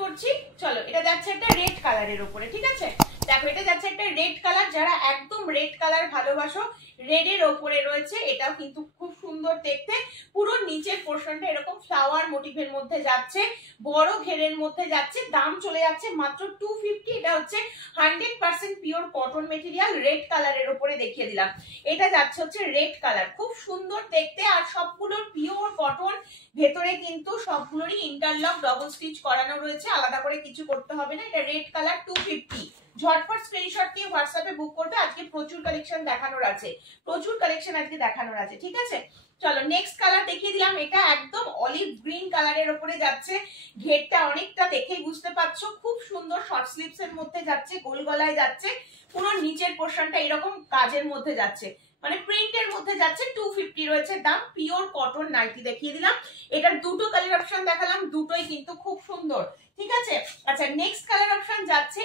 করছি। চলো, এটা যাচ্ছে একটা রেড কালারের উপরে, ঠিক আছে? দেখো, এটা যাচ্ছে একটা রেড কালার। যারা একদম রেড কালার ভালোবাসো, রেড এর ওপরে রয়েছে। এটাও কিন্তু খুব সুন্দর দেখতে। পুরো নিচের পোর্শনটা এরকম ফ্লাওয়ার মোটিভের মধ্যে যাচ্ছে, বড় ঘেরের মধ্যে যাচ্ছে। দাম চলে যাচ্ছে মাত্র 250। এটা হচ্ছে 100% পিওর কটন মেটেরিয়াল, রেড কালারের উপরে দেখিয়ে দিলাম। এটা যাচ্ছে হচ্ছে রেড কালার, খুব সুন্দর দেখতে। আর সবগুলোর পিওর কটন, ভেতরে কিন্তু সবগুলোরই ইন্টারলক ডবল স্টিচ করানো রয়েছে, আলাদা করে কিছু করতে হবে না। এটা রেড কালার, 250। ঝটপট স্ক্রিনশট দিয়ে হোয়াটসঅ্যাপে বুক করবে। আজকে প্রচুর কালেকশন দেখানোর আছে, প্রচুর কালেকশন আজকে দেখানোর আছে, ঠিক আছে? চলো, নেক্সট কালার দেখিয়ে দিলাম। এটা একদম অলিভ গ্রিন কালারের উপরে যাচ্ছে। ঘেরটা অনেকটা দেখেই বুঝতে পারছো, খুব সুন্দর শর্ট স্লিভস এর মধ্যে যাচ্ছে, গোল গলায় যাচ্ছে। পুরো নিচের পোর্শনটা এরকম কাজের মধ্যে যাচ্ছে, মানে প্রিন্টের মধ্যে যাচ্ছে। 250 রয়েছে দাম। পিওর কটন নাইটি দেখিয়ে দিলাম। এটার দুটো কালার অপশন দেখালাম, দুটোই কিন্তু খুব সুন্দর, ঠিক আছে? আচ্ছা, নেক্সট কালার অপশন যাচ্ছে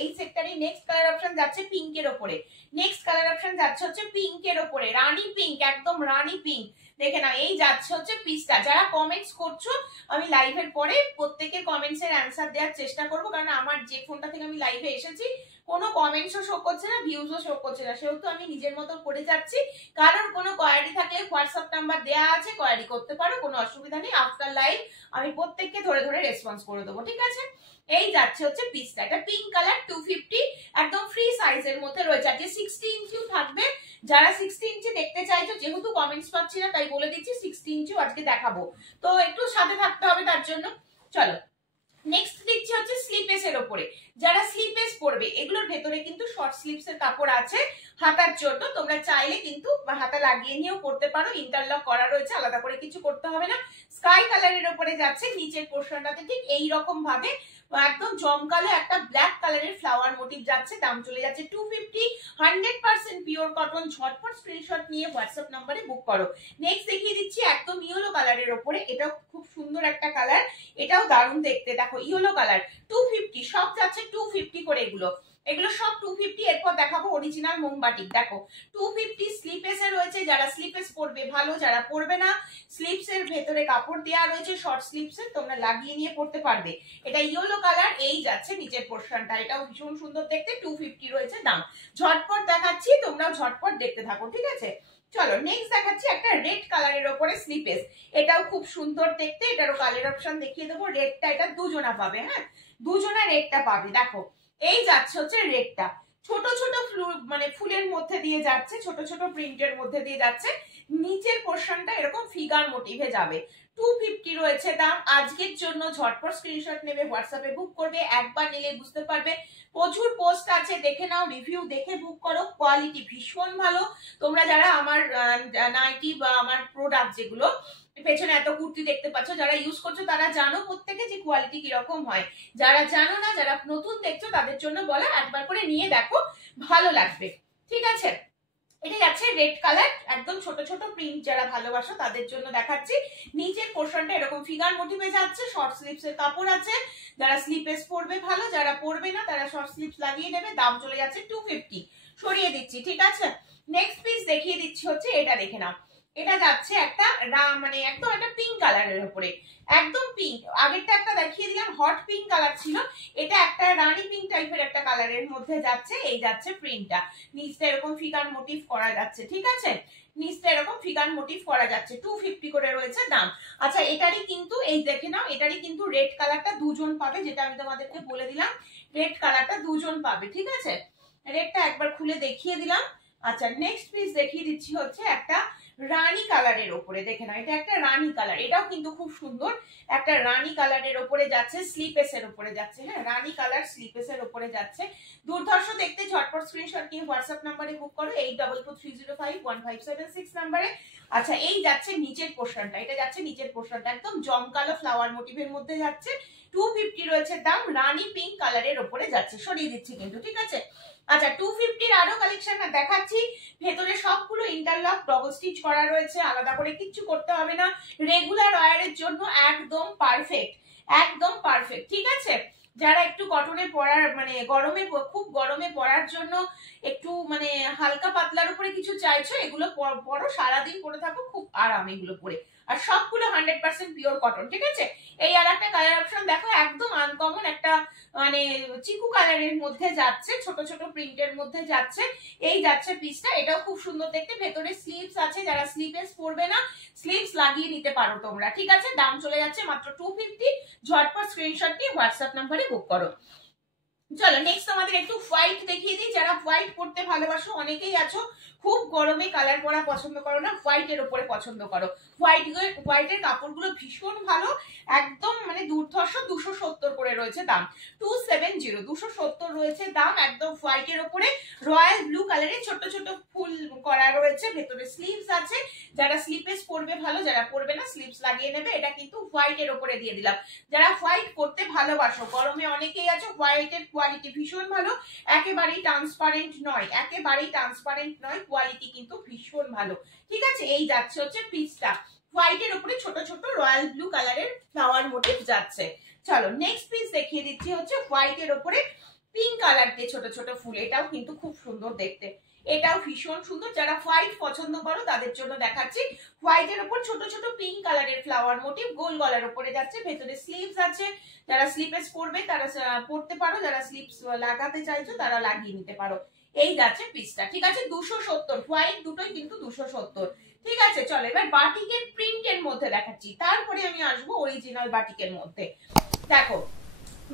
এই সেক্টরে। নেক্সট কালার অপশন যাচ্ছে পিঙ্কের ওপরে। নেক্সট কালার অপশন যাচ্ছে হচ্ছে পিঙ্কের ওপরে, রানী পিঙ্ক, একদম রানী পিঙ্ক। দেখে না, এই যাচ্ছে হচ্ছে পিসটা। যারা কমেন্টস করছো, আমি লাইভের পরে প্রত্যেকের কমেন্টস এর অ্যান্সার দেওয়ার চেষ্টা করবো, কারণ আমার যে ফোনটা থেকে আমি লাইভে এসেছি কোনো কমেন্টসও শো করছে না, ভিউজও শো করছে না, সেহেতু আমি নিজের মতো করে যাচ্ছি। কারণ কোনো কোয়ারি থাকলে হোয়াটসঅ্যাপ নাম্বার দেওয়া আছে, কোয়ারি করতে পারো, কোনো অসুবিধা নেই। আফটার লাইভ আমি প্রত্যেককে ধরে ধরে রেসপন্স করে দেবো, ঠিক আছে? এই যাচ্ছে হচ্ছে পিসটা, এটা পিঙ্ক কালার, 250, একদম ফ্রি সাইজের মধ্যে রয়েছে। আজকে 60 ইঞ্চিও থাকবে। যারা 60 ইঞ্চি দেখতে চাইছো, যেহেতু কমেন্টস পাচ্ছি না তাই বলে দিচ্ছি 60 ইঞ্চিও আজকে দেখাবো, তো একটু সাথে থাকতে হবে তার জন্য। চলো, নেক্সট দিচ্ছি হচ্ছে স্লিপেস এর উপরে। যারা স্লিপেস পরবে, এগুলোর ভেতরে কিন্তু শর্ট স্লিপস এর কাপড় আছে হাতার জন্য। তোমরা চাইলে কিন্তু হাতা লাগিয়ে নিয়েও পরতে পারো, ইন্টারলক করা রয়েছে, আলাদা করে কিছু করতে হবে না। স্কাই কালারের উপরে যাচ্ছে। নিচের পোর্শনটাতে ঠিক এই রকম ভাবে একদম জমকালো একটা ব্ল্যাক কালারের ফ্লাওয়ার মোটিভ যাচ্ছে। দাম চলে যাচ্ছে 250। 100% পিওর কটন। ঝটপট স্ক্রিনশট নিয়ে হোয়াটসঅ্যাপ নাম্বারে বুক করো। নেক্সট দেখিয়ে দিচ্ছি একদম ইয়েলো কালারের উপরে। এটাও খুব সুন্দর একটা কালার, এটাও দারুণ দেখতে। দেখো, ইয়েলো কালার, 250। সব যাচ্ছে 250 করে। এগুলো সব 250। এরপর দেখাবো অরিজিনাল মোমবাটিক। দেখো, 250 স্লিপেস এ রয়েছে। যারা স্লিপেস পরবে ভালো, যারা পরবে না, স্লিপস এর ভেতরে কাপড় দেওয়া রয়েছে শর্ট স্লিপস এর, তোমরা লাগিয়ে নিয়ে পরতে পারবে। এটা ইয়েলো কালার, এই যাচ্ছে নিচের পোর্শনটা। এটাও ভীষণ সুন্দর দেখতে, 250 রয়েছে দাম। ঝটপট দেখাচ্ছি, তোমরাও ঝটপট দেখতে থাকো, ঠিক আছে? চলো, নেক্সট দেখাচ্ছি একটা রেড কালারের উপরে স্লিপেস। এটাও খুব সুন্দর দেখতে। এটারও কালার অপশন দেখিয়ে দেবো। রেডটা এটা দুজনা পাবে, হ্যাঁ, দুজনা রেডটা পাবে। দেখো, এই যাচ্ছে হচ্ছে রেডটা, ছোট ছোট মানে ফুলের মধ্যে দিয়ে যাচ্ছে, ছোট ছোট প্রিন্টের মধ্যে দিয়ে যাচ্ছে। নিচের পোর্শনটা এরকম ফিগার মোটিভে যাবে। 250 রয়েছে দাম। আজকের জন্য ঝটপট স্ক্রিনশট নেবে, হোয়াটসঅ্যাপে বুক করবে। একবার নিলে বুঝতে পারবে, প্রচুর পোস্ট আছে, দেখে নাও, রিভিউ দেখে বুক করো। কোয়ালিটি ভীষণ ভালো। তোমরা যারা আমার নাইটি বা আমার প্রোডাক্ট যেগুলো পেছনে এত কুর্তি দেখতে পাচ্ছ, যারা ইউজ করছো তারা জানো প্রত্যেকে যে কোয়ালিটি কিরকম হয়। যারা জানো না, যারা নতুন দেখছো, তাদের জন্য বলা, একবার করে নিয়ে দেখো, ভালো লাগবে, ঠিক আছে? এটা যাচ্ছে রেড কালার, একদম ছোট ছোট প্রিন্ট। যারা ভালোবাসো তাদের জন্য দেখাচ্ছি। নিচের পোর্শনটা এরকম ফিগার মোটিভে যাচ্ছে, শর্ট স্লিভস এর কাপড় আছে। যারা স্লিপেস পরবে ভালো, যারা পরবে না তারা শর্ট স্লিভস লাগিয়ে নেবে। দাম চলে যাচ্ছে 250। সরিয়ে দিচ্ছি, ঠিক আছে? নেক্সট পিস দেখিয়ে দিচ্ছি হচ্ছে এটা, দেখে নাও। এটা যাচ্ছে একটা মানে একদম একটা পিঙ্ক কালারের উপরে, একদম পিঙ্ক। আগেরটা একটা দেখিয়ে দিলাম হট পিঙ্ক কালার ছিল, এটা একটা রানী পিঙ্ক টাইপের একটা কালারের মধ্যে যাচ্ছে। এই যাচ্ছে প্রিন্টটা, নিচটা এরকম ফিগার মোটিভ করা যাচ্ছে, ঠিক আছে? নিচটা এরকম ফিগার মোটিভ করা যাচ্ছে। 250 করে রয়েছে দাম। আচ্ছা, এটারই কিন্তু এই দেখে নাও, এটারই কিন্তু রেড কালারটা দুজন পাবে, যেটা আমি তোমাদেরকে বলে দিলাম। রেড কালারটা দুজন পাবে, ঠিক আছে? রেডটা একবার খুলে দেখিয়ে দিলাম। আচ্ছা, নেক্সট পিস দেখিয়ে দিচ্ছি হচ্ছে একটা রানী কালারের উপরে। দেখে নাও, এটা একটা রানী কালার, এটাও কিন্তু খুব সুন্দর। একটা রানী কালারের উপরে যাচ্ছে, স্লিপেস এর উপরে যাচ্ছে, হ্যাঁ, রানী কালার স্লিপেস এর উপরে যাচ্ছে। দুর্ধর্ষ দেখতে। ঝটপট স্ক্রিনশট নিয়ে হোয়াটসঅ্যাপ নাম্বারে বুক করো, 8443051576 নাম্বারে। আচ্ছা, এই যাচ্ছে নিচের পোর্শনটা। এটা যাচ্ছে নিচের পোর্শনটা, একদম জমকালো ফ্লাওয়ার মোটিভের মধ্যে যাচ্ছে। 250 রয়েছে দাম। রানী পিঙ্ক কালারের উপরে যাচ্ছে। সরিয়ে দিচ্ছি কিন্তু, ঠিক আছে? আচ্ছা, 250 আরো কালেকশন দেখাচ্ছি। ভেতরে সবগুলো ইন্টারলক ডবল স্টিচ করা রয়েছে, আলাদা করে কিচ্ছু করতে হবে না। রেগুলার ওয়্যারের জন্য একদম পারফেক্ট, একদম পারফেক্ট, ঠিক আছে? যারা একটু কটনে পরার, মানে গরমে, খুব গরমে পরার জন্য একটু মানে হালকা পাতলার উপরে কিছু চাইছো, এগুলো পরো, সারাদিন পরে থাকো, খুব আরাম এগুলো পরে। আর সবগুলো 100% পিওর কটন, ঠিক আছে? এই আর একটা কালার অপশন দেখো, একদম আনকমন চিকু কালারের মধ্যে যাচ্ছে, ছোট ছোট প্রিন্টের মধ্যে যাচ্ছে। এই যাচ্ছে পিসটা, এটাও খুব সুন্দর দেখতে। ভেতরে স্লিভস আছে, যারা স্লিভলেস পরবে না স্লিভস লাগিয়ে নিতে পারো তোমরা, ঠিক আছে। দাম চলে যাচ্ছে মাত্র 250। ঝটপট স্ক্রিনশট নিয়ে হোয়াটসঅ্যাপ নাম্বারে বুক করো। চলো নেক্সট আমাদের একটু হোয়াইট দেখিয়ে দিই। যারা হোয়াইট পরতে ভালোবাসো, অনেকেই আছো খুব গরমে কালার পরা পছন্দ করো না, হোয়াইটের উপরে পছন্দ করো। হোয়াইটের কাপড়গুলো ভীষণ ভালো, একদম মানে দুর্ধর্ষ। 270 করে রয়েছে দাম, 270 270 রয়েছে দাম, একদম হোয়াইটের উপরে রয়্যাল ব্লু কালারের ছোট ছোট ফুল করা রয়েছে। ভেতরে স্লিভস আছে, যারা স্লিভলেস পরবে ভালো, যারা পরবে না স্লিভস লাগিয়ে নেবে। এটা কিন্তু হোয়াইটের উপরে দিয়ে দিলাম। যারা হোয়াইট পরতে ভালোবাসো, গরমে অনেকেই আছো, হোয়াইটের কোয়ালিটি ভীষণ ভালো, একেবারেই ট্রান্সপারেন্ট নয়, একেবারেই ট্রান্সপারেন্ট নয়, কোয়ালিটি কিন্তু ভীষণ ভালো, ঠিক আছে। এই যাচ্ছে হচ্ছে পিসটা, হোয়াইটের উপরে ছোট ছোট রয়্যাল ব্লু কালারের ফ্লাওয়ার মোটিভ যাচ্ছে। চলো নেক্সট পিস দেখিয়ে দিচ্ছি, হচ্ছে হোয়াইটের উপরে পিঙ্ক কালার দিয়ে ছোট ছোট ফুল। এটাও কিন্তু খুব সুন্দর দেখতে, এটাও ভীষণ সুন্দর। যারা হোয়াইট পছন্দ করো তাদের জন্য দেখাচ্ছি। হোয়াইটের উপর ছোট ছোট পিঙ্ক কালারের ফ্লাওয়ার মোটিভ, গোল গলার উপরে যাচ্ছে। ভেতরে স্লিভস আছে, যারা স্লিভলেস পরবে তারা পরতে পারো, যারা স্লিভস লাগাতে চাইছো তারা লাগিয়ে নিতে পারো। এই যাচ্ছে পিসটা, ঠিক আছে। 270, হোয়াইট দুটোই কিন্তু 270, ঠিক আছে। চলো এবার বাটিকের প্রিন্টের মধ্যে দেখাচ্ছি, তারপরে আমি আসবো অরিজিনাল বাটিকের মধ্যে। দেখো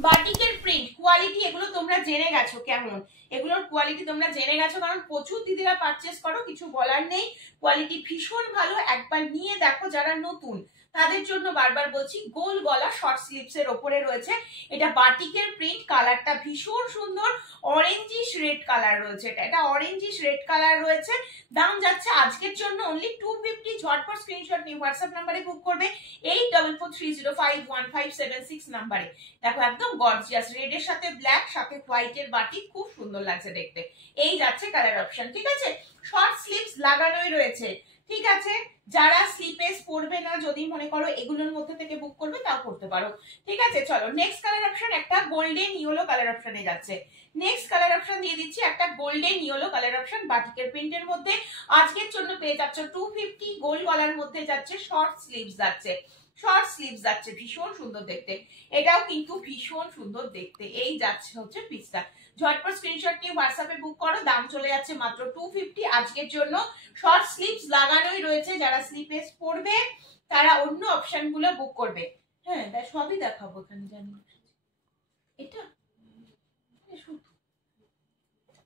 বাটিকের প্রিন্ট কোয়ালিটি, এগুলো তোমরা জেনে গেছো কেমন, এগুলোর কোয়ালিটি তোমরা জেনে গেছো, কারণ প্রচুর দিদিরা পারচেস করো, কিছু বলার নেই। কোয়ালিটি ভীষণ ভালো, একবার নিয়ে দেখো। যারা নতুন তাদের জন্য বারবার বলছি, গোল গলা শর্ট স্লিভস এর ওপরে রয়েছে। এটা বাটিকের প্রিন্ট, কালারটা ভীষণ সুন্দর, অরেঞ্জিশ রেড কালার রয়েছে। এটা অরেঞ্জিশ রেড কালার রয়েছে। দাম যাচ্ছে আজকের জন্য অনলি 250। ঝটপট স্ক্রিনশট নিয়ে হোয়াটসঅ্যাপ নাম্বারে বুক করবে 8443051576 নাম্বারে। দেখো একদম গর্জিয়াস, রেড এর সাথে ব্ল্যাক, সাথে হোয়াইটের বাটিক, খুব সুন্দর লাগছে দেখতে। এই যাচ্ছে কালার অপশন, ঠিক আছে। শর্ট স্লিভস লাগানোই রয়েছে, ঠিক আছে। যারা স্লিপেস পরবে না, যদি মনে করো এগুলোর মধ্যে থেকে বুক করবে তাও করতে পারো, ঠিক আছে। চলো নেক্সট কালার অপশন, একটা গোল্ডেন ইয়েলো কালার অপশনে যাচ্ছে। নেক্সট কালার অপশন দিয়ে দিচ্ছি, একটা গোল্ডেন ইয়েলো কালার অপশন বাটিকের প্রিন্টের মধ্যে। আজকের জন্য পেয়ে যাচ্ছে 250। গোল গলার মধ্যে যাচ্ছে, শর্ট স্লিভস যাচ্ছে, শর্ট স্লিভস যাচ্ছে, ভীষণ সুন্দর দেখতে। এটাও কিন্তু ভীষণ সুন্দর দেখতে। এই যাচ্ছে হচ্ছে পিসটা। ঝটপট স্ক্রিনশট নিয়ে হোয়াটসঅ্যাপে বুক করো, দাম চলে যাচ্ছে মাত্র 250 আজকের জন্য। শর্ট স্লিভস লাগানোই রয়েছে, যারা স্লিভলেস পরবে তারা অন্য অপশন গুলো বুক করবে। হ্যাঁ সবই দেখাবো এখানে, জানি এটা।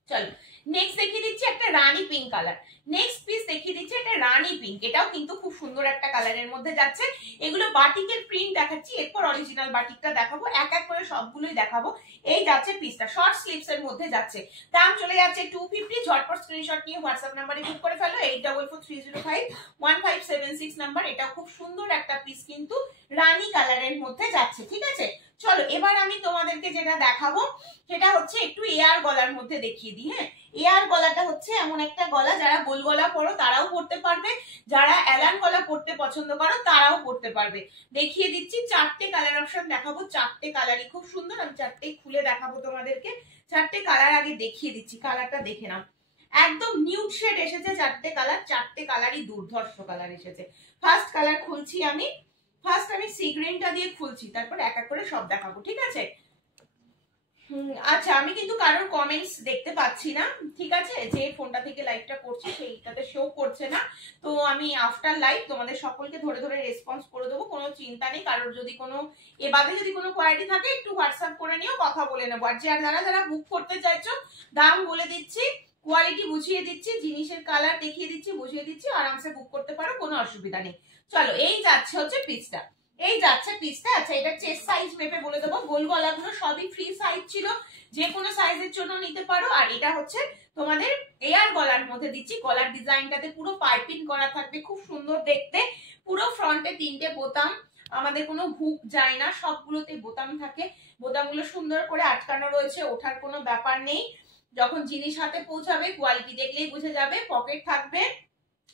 চলো নেক্সট দেখিয়ে দিচ্ছি একটা রানী পিঙ্ক কালার। নেক্সট পিস দেখিয়ে দিচ্ছি একটা রানী পিঙ্ক, এটাও কিন্তু খুব সুন্দর একটা কালারের মধ্যে যাচ্ছে। এগুলো বাটিকের প্রিন্ট দেখাচ্ছি, এরপর অরিজিনাল বাটিকটা দেখাবো, এক এক করে সবগুলোই দেখাবো। এই যাচ্ছে পিসটা, শর্ট স্লিভস এর মধ্যে যাচ্ছে। দাম চলে যাচ্ছে 250। ঝটপট স্ক্রিনশট নিয়ে হোয়াটসঅ্যাপ নাম্বারে বুক করে ফেলো 8443051576 নাম্বার। এটা খুব সুন্দর একটা পিস, কিন্তু রানী কালারের মধ্যে যাচ্ছে, ঠিক আছে। চলো এবার আমি তোমাদেরকে যেটা দেখাবো সেটা হচ্ছে একটু এয়ার গলার মধ্যে দেখিয়ে দিই। হ্যাঁ, এয়ার গলাটা হচ্ছে এমন একটা গলা, যারা গোল গলা পরো তারাও পরতে পারবে, যারা এলান গলা পরতে পছন্দ করো তারাও পরতে পারবে। দেখিয়ে দিচ্ছি, চারটে কালার অপশন দেখাবো, চারটে কালারই খুব সুন্দর। আমি চারটেই খুলে দেখাবো তোমাদেরকে, চারটে কালার আগে দেখিয়ে দিচ্ছি। কালারটা দেখে নাও, একদম নিউড শেড এসেছে চারটে কালার, চারটে কালারই দুর্ধর্ষ কালার এসেছে। ফার্স্ট কালার খুলছি আমি, ফার্স্ট আমি সি গ্রিনটা দিয়ে খুলছি, তারপর এক এক করে সব দেখাবো, ঠিক আছে। আচ্ছা আমি কিন্তু কারোর কমেন্টস দেখতে পাচ্ছি না, ঠিক আছে। যে ফোনটা থেকে লাইভটা করছি সেইটাতে শো করছে না, তো আমি আফটার লাইভ তোমাদের সকলকে ধরে ধরে রেসপন্স করে দেবো, কোনো চিন্তা নেই। কারোর যদি কোনো এবারে যদি কোনো কোয়ারি থাকে একটু হোয়াটসঅ্যাপ করে নিও, কথা বলে নেবো। আর যারা যারা বুক করতে চাইছো দাম বলে দিচ্ছি, কোয়ালিটি বুঝিয়ে দিচ্ছি, জিনিসের কালার দেখিয়ে দিচ্ছি, বুঝিয়ে দিচ্ছি, আরামসে বুক করতে পারো, কোনো অসুবিধা নেই। চলো এই যাচ্ছে হচ্ছে পিসটা, এই যাচ্ছে পিসটা। আচ্ছা এটা চেস্ট সাইজ মেপে বলে দেবো, গোল গলাগুলো সবই ফ্রি সাইজ ছিল, যে কোনো সাইজের জন্য নিতে পারো। আর এটা হচ্ছে তোমাদের এয়ার গলার মধ্যে দিচ্ছি, গলার ডিজাইনটাতে পুরো পাইপিং করা থাকবে, খুব সুন্দর দেখতে। পুরো ফ্রন্টে 3টে বোতাম, আমাদের কোনো হুক যায় না, সবগুলোতে বোতাম থাকে, বোতামগুলো সুন্দর করে আটকানো রয়েছে, ওঠার কোনো ব্যাপার নেই। যখন জিনিস হাতে পৌঁছাবে কোয়ালিটি দেখলেই বুঝে যাবে। পকেট থাকবে,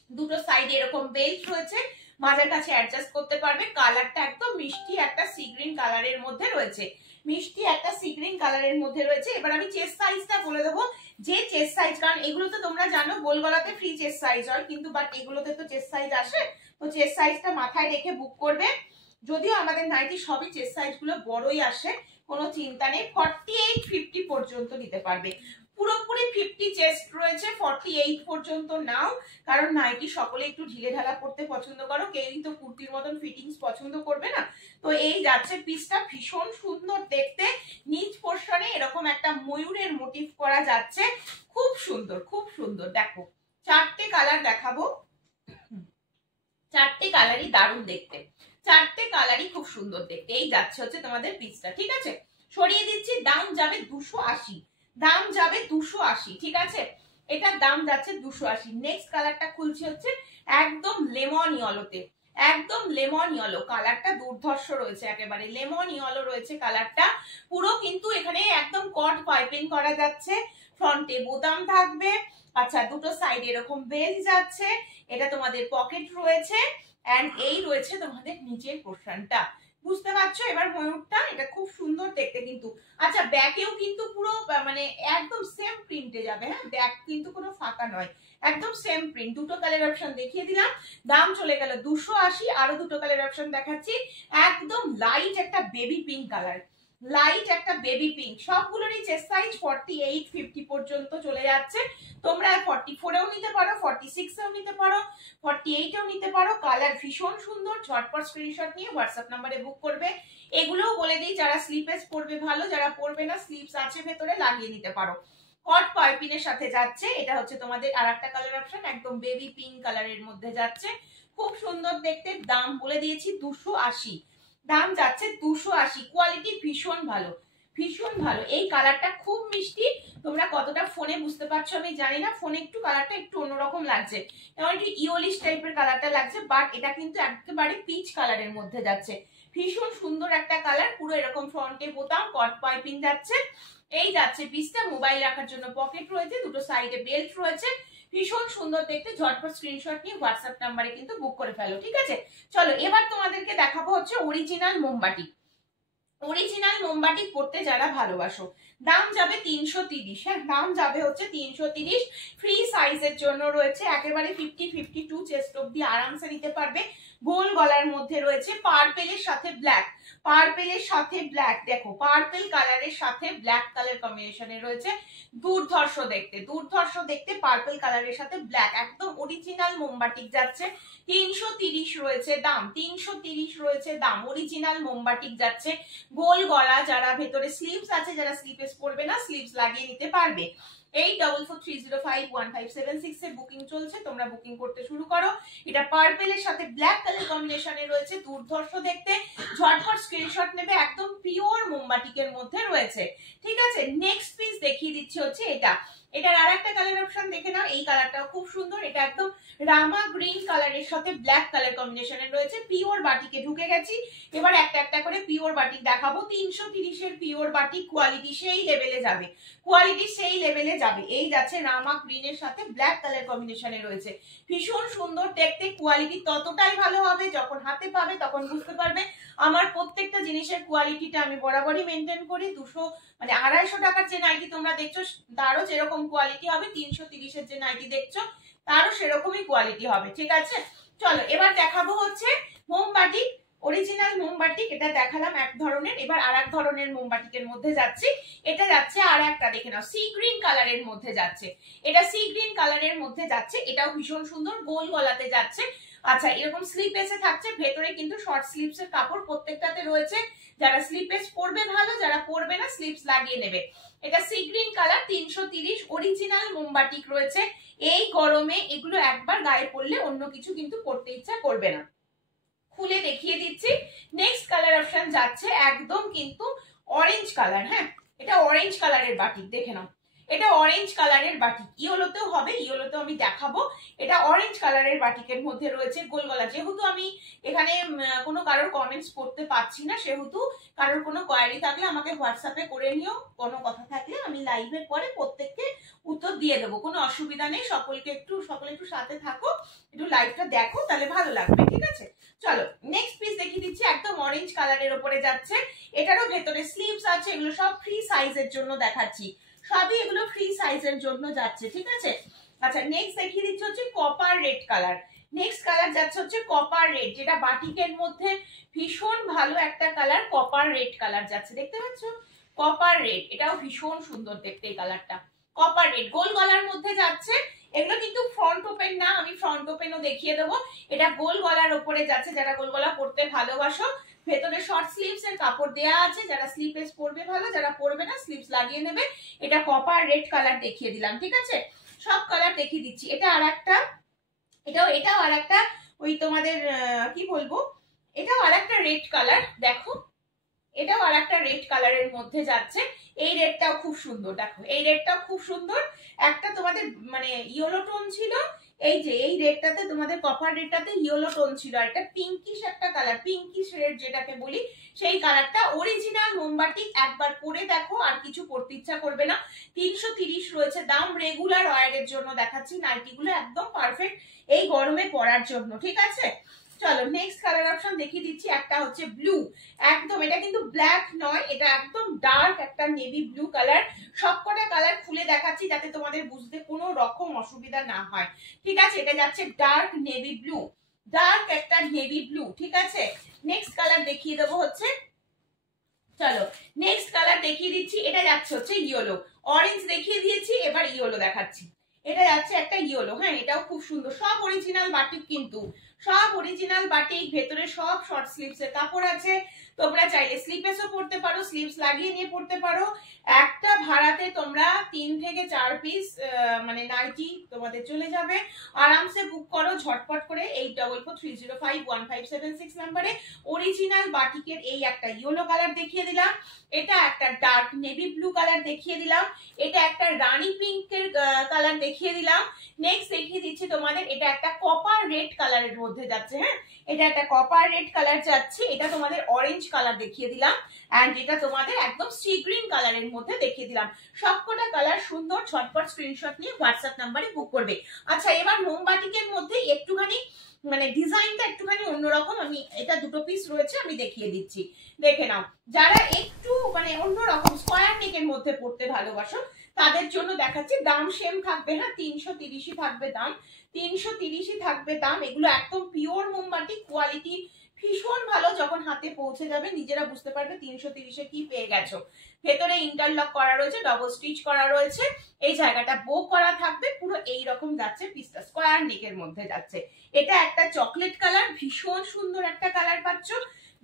দুটো সাইডে এরকম বেল্ট রয়েছে, মাঝের কাছে অ্যাডজাস্ট করতে পারবে। কালারটা একদম মিষ্টি একটা সি গ্রিন কালারের মধ্যে রয়েছে, মিষ্টি একটা সি গ্রিন কালারের মধ্যে রয়েছে। এবার আমি চেস্ট সাইজটা বলে দেবো, যে চেস্ট সাইজ, কারণ এগুলো তো তোমরা জানো গোল গলাতে ফ্রি চেস্ট সাইজ হয়, কিন্তু বাট এগুলোতে তো চেস্ট সাইজ আসে, তো চেস্ট সাইজটা মাথায় রেখে বুক করবে। যদিও আমাদের নাইটি সবই চেস্ট সাইজ গুলো বড়ই আসে, কোনো চিন্তা নেই। 48-50 পর্যন্ত নিতে পারবে। পুরোপুরি 50 চেস্ট রয়েছে, 48 পর্যন্ত নাও, কারণ নাইটি সকলে একটু ঢিলে ঢালা পড়তে পছন্দ করো, কেউই তো কুর্তির মতন ফিটিংস পছন্দ করবে না। তো এই যাচ্ছে পিসটা, ভীষণ সুন্দর দেখতে। নিচ পোর্শনে এরকম একটা ময়ূরের মোটিভ করা যাচ্ছে, খুব সুন্দর খুব সুন্দর। দেখো 4টে কালার দেখাবো, 4টে কালারই দারুণ দেখতে, 4টে কালারই খুব সুন্দর দেখতে। এই যাচ্ছে হচ্ছে তোমাদের পিসটা, ঠিক আছে। সরিয়ে দিচ্ছি, দাম যাবে 280, দাম যাবে 280, ঠিক আছে। এটার দাম যাচ্ছে 280। নেক্সট কালারটা খুলছে হচ্ছে একদম লেমন ইয়েলোতে, একদম লেমন ইয়েলো কালারটা দুর্ধর্ষ রয়েছে, একেবারে লেমন ইয়েলো রয়েছে কালারটা। পুরো কিন্তু এখানে একদম কট পাইপিং করা যাচ্ছে, ফ্রন্টে বোতাম থাকবে, আচ্ছা দুটো সাইড এরকম বেল যাচ্ছে, এটা তোমাদের পকেট রয়েছে, এন্ড এই রয়েছে তোমাদের নিচের পোর্শনটা, বুঝতে পারছো এবার ময়ূরটা, এটা খুব সুন্দর দেখতে কিন্তু। আচ্ছা ব্যাকেও কিন্তু পুরো মানে একদম সেম প্রিন্টে যাবে, হ্যাঁ ব্যাক কিন্তু কোনো ফাঁকা নয়, একদম সেম প্রিন্ট। দুটো কালার অপশন দেখিয়ে দিলাম, দাম চলে গেল 280। আরো দুটো কালার অপশন দেখাচ্ছি, একদম লাইট একটা বেবি পিঙ্ক কালার, লাইট একটা বেবি পিঙ্ক, সবগুলোরই চেস্ট সাইজ 48-50 পর্যন্ত চলে যাচ্ছে। তোমরা 44 এও নিতে পারো, 46 এও নিতে পারো, 48 এও নিতে পারো। কালার ভীষণ সুন্দর, ঝটপট স্ক্রিনশট নিয়ে হোয়াটসঅ্যাপ নাম্বারে বুক করবে। এগুলোও বলে দিই, যারা স্লিপেস পরবে ভালো, যারা পরবে না স্লিপস আছে ভেতরে লাগিয়ে নিতে পারো। কট পাইপিনের সাথে যাচ্ছে, এটা হচ্ছে তোমাদের আরেকটা কালার অপশন, একদম বেবি পিঙ্ক কালারের মধ্যে যাচ্ছে, খুব সুন্দর দেখতে। দাম বলে দিয়েছি 280, দাম যাচ্ছে 280। কোয়ালিটি ভীষণ ভালো, ভীষণ ভালো। এই কালারটা খুব মিষ্টি, তোমরা কতটা ফোনে বুঝতে পারছো আমি জানি না, ফোনে একটু কালারটা একটু অন্যরকম লাগছে, যেমন একটু ইয়োলিশ টাইপের কালারটা লাগছে, বাট এটা কিন্তু একেবারে পিচ কালারের মধ্যে যাচ্ছে, ভীষণ সুন্দর একটা কালার। পুরো এরকম ফ্রন্টে বোতাম, কট পাইপিং যাচ্ছে, এই যাচ্ছে পিসটা। মোবাইল রাখার জন্য পকেট রয়েছে, দুটো সাইডে বেল্ট রয়েছে, ভীষণ সুন্দর দেখতে। ঝটপট স্ক্রিনশট নিয়ে হোয়াটসঅ্যাপ নাম্বারে কিন্তু বুক করে ফেলো, ঠিক আছে। চলো এবার তোমাদেরকে দেখাবো হচ্ছে অরিজিনাল মোমবাটি। অরিজিনাল মোমবাটি পড়তে যারা ভালোবাসো, দাম যাবে 330, হ্যাঁ দাম যাবে হচ্ছে 330। ফ্রি সাইজের জন্য রয়েছে, একেবারে 50-52 চেস্ট অব্দি আরামসে নিতে পারবে। গোল গলার মধ্যে রয়েছে, পার্পেলের সাথে ব্ল্যাক, পার্পেলের সাথে ব্ল্যাক, দেখো পার্পেল কালারের সাথে ব্ল্যাক কালার কম্বিনেশনে রয়েছে, দুর্ধর্ষ দেখতে, দুর্ধর্ষ দেখতে। পার্পেল কালারের সাথে ব্ল্যাক, একদম অরিজিনাল মোমবাটিক যাচ্ছে। 330 রয়েছে দাম, 330 রয়েছে দাম, অরিজিনাল মোমবাটিক যাচ্ছে। গোল গলা, যারা ভেতরে স্লিভস আছে, যারা স্লিভস পরবে না স্লিভস লাগিয়ে নিতে পারবে। 8443051576 এ বুকিং চলছে, তোমরা বুকিং করতে শুরু করো। এটা পার্পেলের সাথে ব্ল্যাক কালার কম্বিনেশনে রয়েছে, দুর্ধর্ষ দেখতে। ঝটপট স্ক্রিনশট নেবে, একদম পিওর মোমবাটিকের মধ্যে রয়েছে, ঠিক আছে। নেক্সট পিস দেখিয়ে দিচ্ছি হচ্ছে এটা, এটার আর একটা কালার অপশন দেখে নাও, এই কালারটাও খুব সুন্দর। এটা একদম রামা গ্রিন কালারের সাথে ব্ল্যাক কালার কম্বিনেশনে রয়েছে। পিওর বাটিকে ঢুকে গেছি, এবার একটা একটা করে পিওর বাটিক দেখাবো। 330 এর পিওর বাটিক, কোয়ালিটি সেই লেভেলে যাবে, কোয়ালিটি সেই লেভেলে যাবে। এই যাচ্ছে রামা গ্রিনের সাথে ব্ল্যাক কালার কম্বিনেশনে রয়েছে, ভীষণ সুন্দর দেখতে। কোয়ালিটি ততটাই ভালো হবে, যখন হাতে পাবে তখন বুঝতে পারবে। আমার প্রত্যেকটা জিনিসের কোয়ালিটিটা আমি বরাবরই মেনটেন করি। 200 মানে 250 টাকার যে নাইটি তোমরা দেখছো তারও যেরকম কোয়ালিটি হবে, 330 এর যে নাইটি দেখছো তারও সেরকমই কোয়ালিটি হবে, ঠিক আছে। চলো এবার দেখাবো হচ্ছে মোমবাটি, অরিজিনাল মোমবাটিক। এটা দেখালাম এক ধরনের, এবার আর এক ধরনের মোমবাটিকের মধ্যে যাচ্ছি। এটা যাচ্ছে আর একটা, দেখে নাও, সি গ্রিন কালারের মধ্যে যাচ্ছে, এটা সি গ্রিন কালারের মধ্যে যাচ্ছে। এটাও ভীষণ সুন্দর, গোল গলাতে যাচ্ছে। আচ্ছা এরকম স্লিপেসে থাকছে, ভেতরে কিন্তু শর্ট স্লিপস এর কাপড় প্রত্যেকটাতে রয়েছে। যারা স্লিপেস পরবে ভালো, যারা পরবে না স্লিপস লাগিয়ে নেবে। এটা সি গ্রিন কালার, 330, অরিজিনাল মোমবাটিক রয়েছে। এই গরমে এগুলো একবার গায়ে পরলে অন্য কিছু কিন্তু পরতে ইচ্ছা করবে না। খুলে দেখিয়ে দিচ্ছি। নেক্সট কালার অপশন যাচ্ছে একদম কিন্তু অরেঞ্জ কালার, হ্যাঁ এটা অরেঞ্জ কালারের বাটিক, দেখে নাও এটা অরেঞ্জ কালারের বাটিক। ইয়েলোতেও হবে, ইয়েলোতেও আমি দেখাবো। এটা অরেঞ্জ কালারের বাটিকের মধ্যে রয়েছে, গোল গলা। যেহেতু আমি এখানে কোনো কারোর কমেন্টস পড়তে পাচ্ছি না, সেহেতু কারোর কোনো কোয়ারি থাকলে আমাকে হোয়াটসঅ্যাপে করে নিও, কোনো কথা থাকলে আমি লাইভের পরে প্রত্যেককে উত্তর দিয়ে দেবো, কোনো অসুবিধা নেই। সকলে একটু সাথে থাকো, একটু লাইভটা দেখো, তাহলে ভালো লাগবে, ঠিক আছে। চলো নেক্সট পিস দেখিয়ে দিচ্ছি, একদম অরেঞ্জ কালারের উপরে যাচ্ছে। এটারও ভেতরে স্লিভস আছে, এগুলো সব ফ্রি সাইজের জন্য দেখাচ্ছি, সবই এগুলো ফ্রি সাইজের জন্য যাচ্ছে, ঠিক আছে। আচ্ছা নেক্সট দেখিয়ে দিচ্ছি হচ্ছে copper red colour. Next colour যাচ্ছে হচ্ছে কপার রেড, যেটা বাটিকের মধ্যে ভীষণ ভালো একটা কালার, কপার রেড কালার যাচ্ছে, দেখতে পাচ্ছ কপার রেড, এটাও ভীষণ সুন্দর দেখতে এই কালারটা, কপার রেড গোল গলার মধ্যে যাচ্ছে। এগুলো কিন্তু ফ্রন্ট ওপেন না, আমি ফ্রন্ট ওপেনও দেখিয়ে দেবো। এটা গোল গলার উপরে যাচ্ছে, যারা গোল গলা পরতে ভালোবাসো। ভেতরে শর্ট স্লিভস এর কাপড় দেয়া আছে, যারা স্লিভলেস পরবে ভালো, যারা পরবে না স্লিভস লাগিয়ে নেবে। এটা কপার রেড কালার দেখিয়ে দিলাম, ঠিক আছে, সব কালার দেখিয়ে দিচ্ছি। এটা আর একটা, এটাও আর একটা ওই তোমাদের কি বলবো, এটাও আর একটা রেড কালার, দেখো এটাও আর একটা রেড কালারের মধ্যে যাচ্ছে। এই রেডটাও খুব সুন্দর, দেখো এই রেডটাও খুব সুন্দর। একটা তোমাদের মানে ইয়েলো টোন ছিল, এই যে এই রেডটাতে তোমাদের কপার রেডটাতে ইয়েলো টোন ছিল, আর একটা পিঙ্কিশ একটা কালার, পিঙ্কিশ রেড যেটাকে বলি, সেই কালারটা। অরিজিনাল মোমবাতি, একবার পরে দেখো আর কিছু পরতে ইচ্ছা করবে না। 330 রয়েছে দাম, রেগুলার ওয়্যারের জন্য দেখাচ্ছি, নাইটিগুলো একদম পারফেক্ট এই গরমে পরার জন্য, ঠিক আছে। চলো নেক্সট কালার অপশন দেখিয়ে দিচ্ছি। একটা হচ্ছে ব্লু, একদম এটা কিন্তু ব্ল্যাক নয়, এটা একদম ডার্ক একটা নেভি ব্লু কালার। সবকটা কালার খুলে দেখাচ্ছি যাতে তোমাদের বুঝতে কোনো রকম অসুবিধা না হয়, ঠিক আছে। এটা যাচ্ছে ডার্ক নেভি ব্লু, ডার্ক একটা নেভি ব্লু, ঠিক আছে। নেক্সট কালার দেখিয়ে দেবো হচ্ছে, চলো নেক্সট কালার দেখিয়ে দিচ্ছি। এটা যাচ্ছে হচ্ছে ইয়েলো, অরেঞ্জ দেখিয়ে দিয়েছি, এবার ইয়েলো দেখাচ্ছি। এটা যাচ্ছে একটা ইয়েলো, হ্যাঁ এটাও খুব সুন্দর, সব অরিজিনাল বাটিক, কিন্তু সব অরিজিনাল বাটিক, ভেতরে সব শর্ট স্লিভস এর কাপড় আছে। তোমরা চাইলে স্লিভলেসও পরতে পারো, স্লিভস লাগিয়ে নিয়ে পরতে পারো। একটা ভাড়াতে তোমরা 3 থেকে 4 পিস মানে নাইটি তোমাদের চলে যাবে। আরামসে বুক করো ঝটপট করে 8443051576 নাম্বারে। অরিজিনাল বাটিকের এই একটা ইয়েলো কালার দেখিয়ে দিলাম, এটা একটা ডার্ক নেভি ব্লু কালার দেখিয়ে দিলাম, এটা একটা রানী পিঙ্কের কালার দেখিয়ে দিলাম। নেক্সট দেখিয়ে দিচ্ছি তোমাদের, এটা একটা কপার রেড কালারের মধ্যে যাচ্ছে, হ্যাঁ এটা একটা কপার রেড কালার যাচ্ছে। এটা তোমাদের অরেঞ্জ কালার দেখিয়ে দিলাম, এন্ড এটা তোমাদের একদম সি গ্রিন কালারের মধ্যে দেখিয়ে দিলাম। সবকটা কালার সুন্দর, ঝটপট স্ক্রিনশট নিয়ে হোয়াটসঅ্যাপ নাম্বারে বুক করবে। আচ্ছা এবার মোমবাটিকের মধ্যে একটুখানি মানে ডিজাইনটা একটুখানি অন্যরকম, আমি এটা দুটো পিস রয়েছে আমি দেখিয়ে দিচ্ছি, দেখে নাও। যারা একটু মানে অন্যরকম স্কোয়ার নেকের মধ্যে পড়তে ভালোবাসো তাদের জন্য দেখাচ্ছি। দাম সেম থাকবে, হ্যাঁ 330ই থাকবে দাম, 330ই থাকবে দাম। এগুলো একদম পিওর মোমবাতি, কোয়ালিটি ভীষণ ভালো, যখন হাতে পৌঁছে যাবে নিজেরা বুঝতে পারবে 330-এ কি পেয়ে গেছো। ভেতরে ইন্টারলক করা রয়েছে, ডবল স্টিচ করা রয়েছে, এই জায়গাটা বো করা থাকবে, পুরো এই রকম যাচ্ছে পিসটা, স্কোয়ার নেকের মধ্যে যাচ্ছে। এটা একটা চকলেট কালার, ভীষণ সুন্দর একটা কালার পাচ্ছ,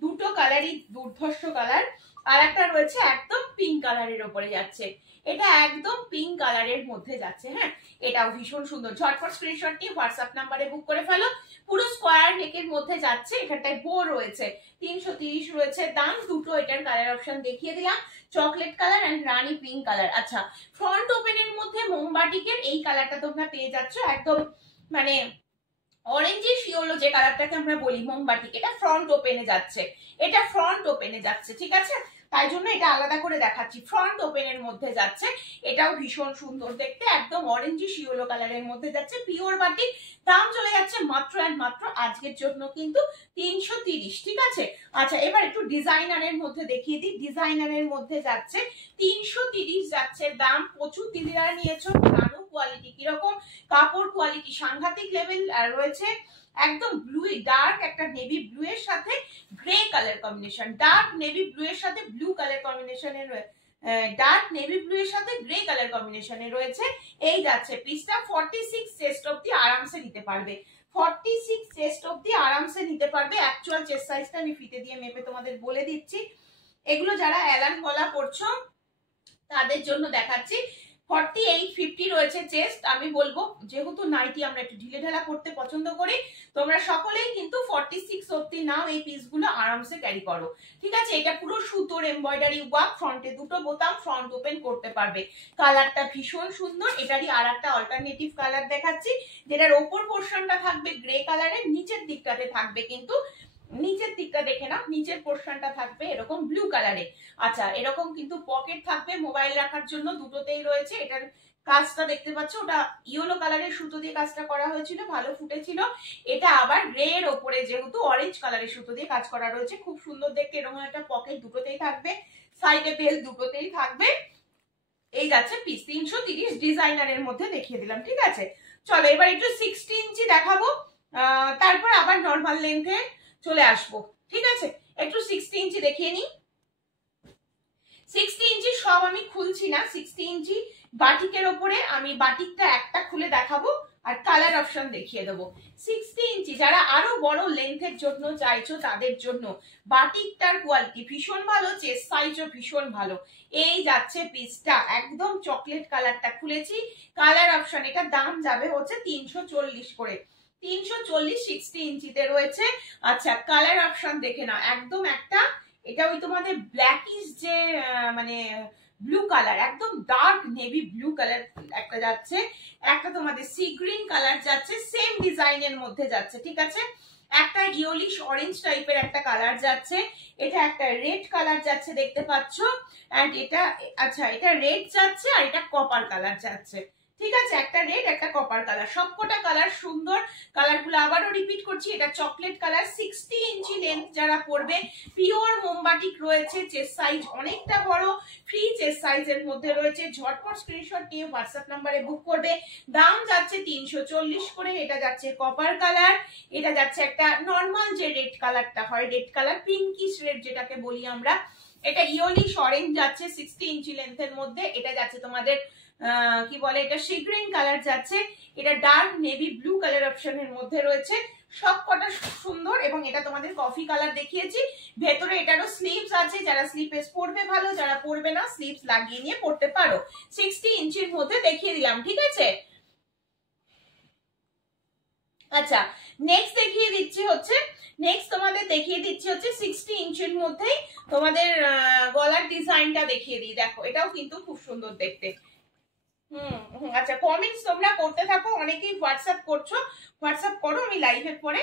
দুটো কালারই দুর্ধর্ষ কালার। আর একটা রয়েছে একদম পিঙ্ক কালারের ওপরে যাচ্ছে, এটা একদম পিঙ্ক কালারের মধ্যে যাচ্ছে, হ্যাঁ এটাও ভীষণ সুন্দর। ঝটপট স্ক্রিনশট নিয়ে হোয়াটসঅ্যাপ নাম্বারে বুক করে ফেলো। পুরো স্কোয়ার নেকের মধ্যে যাচ্ছে, এখানটায় বো রয়েছে, 330 রয়েছে দাম। দুটো এটার কালার অপশন দেখিয়ে দিলাম, chocolate colour and Rani pink colour. আচ্ছা ফ্রন্ট ওপেনের মধ্যে মোমবাটিকের এই কালারটা তোমরা পেয়ে যাচ্ছ, একদম মানে অরেঞ্জিশ ইয়েলো যে কালারটাকে আমরা বলি মোমবাটিক, এটা ফ্রন্ট ওপেনে যাচ্ছে, এটা ফ্রন্ট ওপেনে যাচ্ছে, ঠিক আছে, তাই জন্য এটা আলাদা করে দেখাচ্ছি। ফ্রন্ট ওপেনের মধ্যে যাচ্ছে, এটাও ভীষণ সুন্দর দেখতে, একদম অরেঞ্জিশ ইয়েলো কালারের মধ্যে যাচ্ছে, পিওর বাটিক। দাম চলে যাচ্ছে মাত্র এন্ড মাত্র আজকের জন্য কিন্তু 330, ঠিক আছে। আচ্ছা এবার একটু ডিজাইনারের মধ্যে দেখিয়ে দিই। ডিজাইনারের মধ্যে যাচ্ছে 330 যাচ্ছে দাম। প্রচুর দিদিরা নিয়েছো, ভালো কোয়ালিটি, কিরকম কাপড় কোয়ালিটি সাংঘাতিক লেভেল রয়েছে। একদম ব্লু, ডার্ক একটা নেভি ব্লু এর সাথে grey colour combination, dark navy blue এর সাথে ব্লু কালার কম্বিনেশনের, ডার্ক নেভি ব্লু এর সাথে গ্রে কালার কম্বিনেশনে রয়েছে। এই যাচ্ছে পিসটা 46 চেস্ট অবধি আরামসে নিতে পারবে, 46 চেস্ট অবধি আরামসে নিতে পারবে। অ্যাকচুয়াল চেস্ট সাইজটা আমি ফিতে দিয়ে মেপে তোমাদের বলে দিচ্ছি। এগুলো যারা অ্যালান গলা পরছো তাদের জন্য দেখাচ্ছি। 48-50 রয়েছে চেস্ট। আমি বলবো যেহেতু নাইটি আমরা একটু ঢিলে ঢালা করতে পছন্দ করি, তোমরা সকলেই কিন্তু 46 অবধি নাও, এই পিসগুলো আরামসে ক্যারি করো, ঠিক আছে। এটা পুরো সুতোর এমব্রয়ডারি ওয়ার্ক, ফ্রন্টে দুটো বোতাম, ফ্রন্ট ওপেন করতে পারবে। কালারটা ভীষণ সুন্দর। এটারই আর একটা অল্টারনেটিভ কালার দেখাচ্ছি, যেটার ওপর পোর্শনটা থাকবে গ্রে কালারের, নিচের দিকটাতে থাকবে কিন্তু, নিচের দিকটা দেখে নাও, নিচের পোর্শনটা থাকবে এরকম ব্লু কালারে। আচ্ছা এরকম কিন্তু পকেট থাকবে মোবাইল রাখার জন্য, দুটোতেই রয়েছে। এটার কাজটা দেখতে পাচ্ছ, ওটা ইয়েলো কালারের সুতো দিয়ে কাজটা করা হয়েছিল, ভালো ফুটেছিল। এটা আবার গ্রে এর ওপরে যেহেতু অরেঞ্জ কালারের সুতো দিয়ে কাজ করা রয়েছে, খুব সুন্দর দেখতে। এরকম একটা পকেট দুটোতেই থাকবে, সাইডে বেল দুটোতেই থাকবে। এই যাচ্ছে পিস 330 ডিজাইনারের মধ্যে দেখিয়ে দিলাম, ঠিক আছে। চলো এবার একটু 60 ইঞ্চি দেখাবো। তারপর আবার নর্মাল লেন্থে চলে আসবো, ঠিক আছে। একটু 60 ইঞ্চি দেখিয়ে নিই। 60 ইঞ্চি সব আমি খুলছি না, 60 ইঞ্চি বাটিকের ওপরে আমি বাটিকটা একটা খুলে দেখাবো আর কালার অপশন দেখিয়ে দেবো। 60 ইঞ্চি যারা আরো বড় লেন্থের জন্য চাইছো তাদের জন্য বাটিকটার কোয়ালিটি ভীষণ ভালো, চেস্ট সাইজও ভীষণ ভালো। এই যাচ্ছে পিসটা, একদম চকলেট কালারটা খুলেছি, কালার অপশন, এটা দাম যাবে হচ্ছে 340 করে, 340 60 ইঞ্চিতে রয়েছে। আচ্ছা কালার অপশন দেখে নাও, একদম একটা এটা ওই তোমাদের ব্ল্যাকিশ যে মানে ব্লু কালার, একদম ডার্ক নেভি ব্লু কালার একটা যাচ্ছে, একটা তোমাদের সি গ্রিন কালার যাচ্ছে, সেম ডিজাইনের মধ্যে যাচ্ছে, ঠিক আছে। একটা ইয়েলিশ অরেঞ্জ টাইপের একটা কালার যাচ্ছে, এটা একটা রেড কালার যাচ্ছে দেখতে পাচ্ছ, এন্ড এটা আচ্ছা এটা রেড যাচ্ছে আর এটা কপার কালার যাচ্ছে, ঠিক আছে। একটা রেড একটা কপার কালার, সবকটা কালার সুন্দর। কালারগুলো আবারও রিপিট করছি, এটা চকলেট কালার, 60 ইঞ্চি লেন্থ যারা পড়বে, পিওর মোমবাটিক রয়েছে, চেস্ট সাইজ অনেকটা বড়, ফ্রি চেস্ট সাইজের মধ্যে রয়েছে। ঝটপট স্ক্রিনশট নিয়ে হোয়াটসঅ্যাপ নাম্বারে বুক করবে। দাম যাচ্ছে 340 করে। এটা যাচ্ছে কপার কালার, এটা যাচ্ছে একটা নর্মাল যে রেড কালারটা হয়, রেড কালার পিঙ্কিশ রেড যেটাকে বলি আমরা, এটা ইয়েলিশ অরেঞ্জ যাচ্ছে 60 ইঞ্চি লেন্থের মধ্যে। এটা যাচ্ছে তোমাদের কি বলে এটা সি গ্রিন কালার যাচ্ছে, এটা ডার্ক নেভি ব্লু কালার অপশনের মধ্যে রয়েছে, সব কটা সুন্দর। এবং এটা তোমাদের কফি কালার দেখিয়েছি, ভেতরে এটারও স্লিভস আছে, যারা স্লিপেস পরবে ভালো, যারা পরবে না স্লিভস লাগিয়ে নিয়ে পড়তে পারো। 60 ইঞ্চির মধ্যে দেখিয়ে দিলাম, ঠিক আছে। আচ্ছা নেক্সট দেখিয়ে দিচ্ছি হচ্ছে, নেক্সট তোমাদের দেখিয়ে দিচ্ছি হচ্ছে 60 ইঞ্চির মধ্যেই তোমাদের গলার ডিজাইনটা দেখিয়ে দিই। দেখো এটাও কিন্তু খুব সুন্দর দেখতে। আচ্ছা কমেন্টস তোমরা করতে থাকো, অনেকেই হোয়াটসঅ্যাপ করছো, হোয়াটসঅ্যাপ করো, আমি লাইভের পরে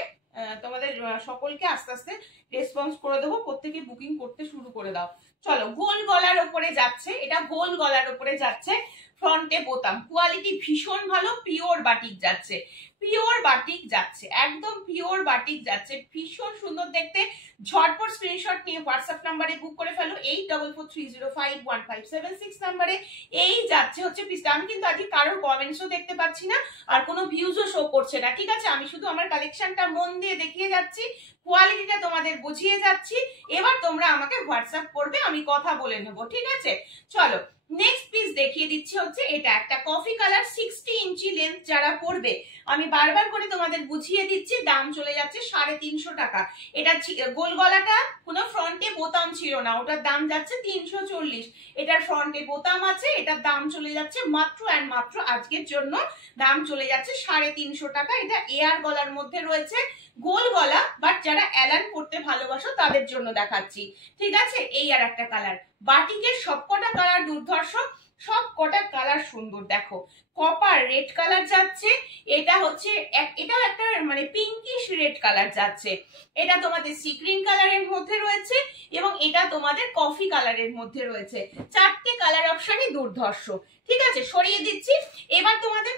তোমাদের সকলকে আস্তে আস্তে রেসপন্স করে দেবো, প্রত্যেকে বুকিং করতে শুরু করে দাও। চলো গোল গলার ওপরে যাচ্ছে, এটা গোল গলার ওপরে যাচ্ছে, ফ্রন্টে বোতাম, কোয়ালিটি ভীষণ ভালো, পিওর বাটিক যাচ্ছে, পিওর বাটিক যাচ্ছে, একদম পিওর বাটিক যাচ্ছে, ভীষণ সুন্দর দেখতে। ঝটপট স্ক্রিনশট নিয়ে হোয়াটসঅ্যাপ নাম্বারে বুক করে ফেলো, 8443051576 নাম্বারে। এই যাচ্ছে হচ্ছে পিসটা। আমি কিন্তু আজকে কারোর কমেন্টসও দেখতে পাচ্ছি না আর কোনো ভিউজও শো করছে না, ঠিক আছে। আমি শুধু আমার কালেকশনটা মন দিয়ে দেখিয়ে যাচ্ছি, কোয়ালিটিটা তোমাদের বুঝিয়ে যাচ্ছি, এবার তোমরা আমাকে হোয়াটসঅ্যাপ করবে, আমি কথা বলে নেব, ঠিক আছে। চলো নেক্সট পিস দেখিয়ে দিচ্ছি হচ্ছে এটা একটা কফি কালার, 60 ইঞ্চি লেন্থ যারা পড়বে, আমি বারবার করে তোমাদের বুঝিয়ে দিচ্ছি, দাম চলে যাচ্ছে 350 টাকা। এটা গোল গলাটা কোনো ফ্রন্টে বোতাম ছিল না, ওটার দাম যাচ্ছে 340। এটার ফ্রন্টে বোতাম আছে, এটার দাম চলে যাচ্ছে মাত্র অ্যান্ড মাত্র আজকের জন্য দাম চলে যাচ্ছে 350 টাকা। এটা এয়ার গলার মধ্যে রয়েছে, গোল গলা, বাট যারা অ্যালান পড়তে ভালোবাসো তাদের জন্য দেখাচ্ছি, ঠিক আছে। এই আর একটা কালার, বাটিকের সবকটা কালার দুর্ধর্ষ, সব কটা কালার সুন্দর। দেখো কপার রেড কালার যাচ্ছে, এটা হচ্ছে এটাও একটা মানে পিঙ্কিশ রেড কালার যাচ্ছে, এটা তোমাদের সি গ্রিন কালারের মধ্যে রয়েছে এবং এটা তোমাদের কফি কালারের মধ্যে রয়েছে, চারটে কালার অপশনই দুর্ধর্ষ, ঠিক আছে। সরিয়ে দিচ্ছি, এবার তোমাদের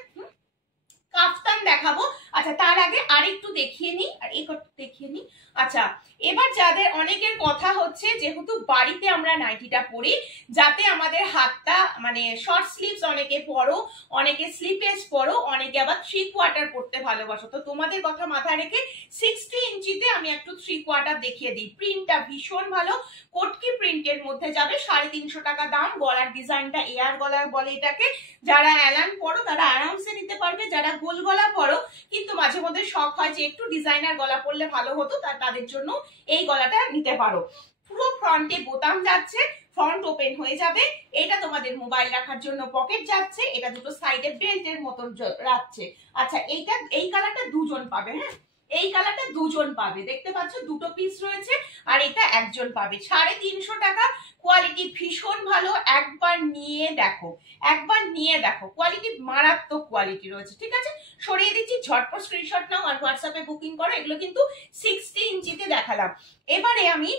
কাফতান দেখাবো। আচ্ছা তার আগে আরেকটু দেখিয়ে নিই, আর এই দেখিয়ে নিই। আচ্ছা এবার যাদের অনেকের কথা হচ্ছে, যেহেতু বাড়িতে আমরা নাইটিটা পরি, যাতে আমাদের হাতটা মানে শর্ট স্লিভস অনেকে পরো, অনেকে স্লিপেস পরো, অনেকে আবার 3/4 পরতে ভালোবাসো, তো তোমাদের কথা মাথায় রেখে 60 ইঞ্চিতে আমি একটু 3/4 দেখিয়ে দিই। প্রিন্টটা ভীষণ ভালো, কটকি প্রিন্টের মধ্যে যাবে, 350 টাকা দাম। গলার ডিজাইনটা এয়ার গলার বলে এটাকে, যারা অ্যালান পরো তারা আরামসে নিতে পারবে, যারা গোল গলা পরো কিন্তু মাঝে মধ্যে শখ হয় যে একটু ডিজাইনার গলা পরলে ভালো হতো, তাদের জন্য এই গলাটা নিতে পারো। পুরো ফ্রন্টে বোতাম যাচ্ছে, ফ্রন্ট ওপেন হয়ে যাবে, এটা তোমাদের মোবাইল রাখার জন্য পকেট যাচ্ছে, এটা দুটো সাইডে বেল্টের মতন রাখছে। আচ্ছা এইটা এই কালারটা দুজন পাবে, হ্যাঁ এই কালারটা দুজন পাবে, দেখতে পাচ্ছ দুটো পিস রয়েছে, আর এটা একজন পাবে। 350 টাকা, কোয়ালিটি ভীষণ ভালো, একবার নিয়ে দেখো, একবার নিয়ে দেখো, কোয়ালিটি মারাত্মক কোয়ালিটি রয়েছে, ঠিক আছে। সরিয়ে দিচ্ছি, ঝটপট স্ক্রিনশট নাও আর হোয়াটসঅ্যাপে বুকিং করো। এগুলো কিন্তু 60 ইঞ্চিতে দেখালাম। এবারে আমি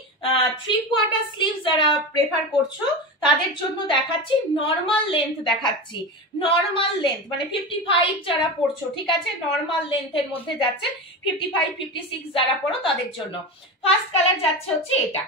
3/4 স্লিভ যারা প্রেফার করছো তাদের জন্য দেখাচ্ছি, নর্মাল লেন্থ দেখাচ্ছি, নর্মাল লেন্থ মানে 55 যারা পড়ছো, ঠিক আছে, নর্মাল লেন্থের মধ্যে যাচ্ছে, 55 56 যারা পড়ো তাদের জন্য। ফার্স্ট কালার যাচ্ছে হচ্ছে এটা,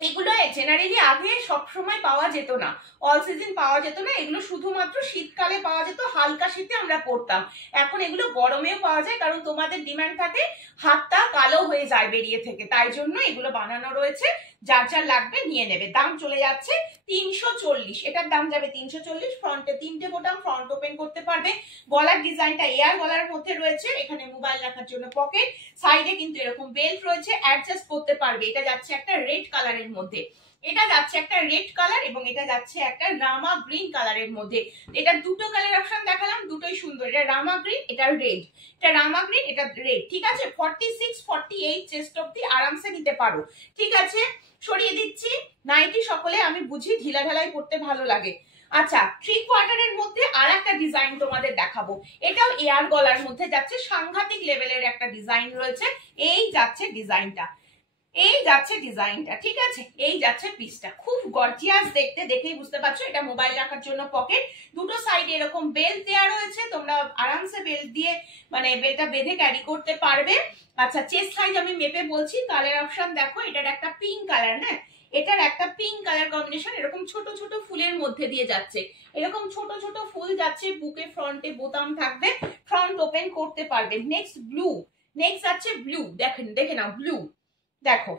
এগুলো জেনারেলি আগে সবসময় পাওয়া যেত না, অল সিজন পাওয়া যেত না, এগুলো শুধুমাত্র শীতকালে পাওয়া যেত, হালকা শীতে আমরা পরতাম। এখন এগুলো গরমেও পাওয়া যায়, কারণ তোমাদের ডিমান্ড থাকে হাতটা কালো হয়ে যায় বেরিয়ে থেকে, তাই জন্য এগুলো বানানো রয়েছে। যার যার লাগবে নিয়ে নেবে। দাম চলে যাচ্ছে 340, এটার দাম যাবে 340। ফ্রন্টে 3টে বোতাম, ফ্রন্ট ওপেন করতে পারবে। গলার ডিজাইনটা এয়ার গলার মধ্যে রয়েছে, এখানে মোবাইল রাখার জন্য পকেট, সাইডে কিন্তু এরকম বেল্ট রয়েছে, অ্যাডজাস্ট করতে পারবে। এটা যাচ্ছে একটা রেড কালারের মধ্যে, এটা যাচ্ছে একটা রেড কালার, এবং এটা যাচ্ছে একটা রামা গ্রিন কালারের মধ্যে। এটা দুটো কালার অপশন দেখালাম, দুটোই সুন্দর। এটা রামা গ্রিন, এটা রেড, এটা রামা গ্রিন, এটা রেড, ঠিক আছে। 46 48 চেস্ট অব্দি আরামসে নিতে পারো, ঠিক আছে। সরিয়ে দিচ্ছি। নাইটি সকলে আমি বুঝি ঢিলা ঢালাই পড়তে ভালো লাগে। আচ্ছা, 3/4 মধ্যে আর একটা ডিজাইন তোমাদের দেখাবো, এটাও এয়ার গলার মধ্যে যাচ্ছে, সাংঘাতিক লেভেলের একটা ডিজাইন রয়েছে। এই যাচ্ছে ডিজাইনটা, এই যাচ্ছে ডিজাইনটা, ঠিক আছে। এই যাচ্ছে পিসটা, খুব গর্জিয়াস দেখতে, দেখেই বুঝতে পারছো। এটা মোবাইল রাখার জন্য পকেট, দুটো সাইডে এরকম বেল্ট দেওয়া রয়েছে, তোমরা আরামসে বেল্ট দিয়ে মানে বেলটা বেঁধে ক্যারি করতে পারবে। আচ্ছা, চেস্ট সাইজ আমি মেপে বলছি। কালার অপশন দেখো, এটার একটা পিঙ্ক কালার, হ্যাঁ এটার একটা পিঙ্ক কালার কম্বিনেশন, এরকম ছোট ছোট ফুলের মধ্যে দিয়ে যাচ্ছে, এরকম ছোট ছোট ফুল যাচ্ছে, বুকে ফ্রন্টে বোতাম থাকবে, ফ্রন্ট ওপেন করতে পারবে। নেক্সট ব্লু, নেক্সট যাচ্ছে ব্লু, দেখেন দেখে নাও ব্লু, দেখো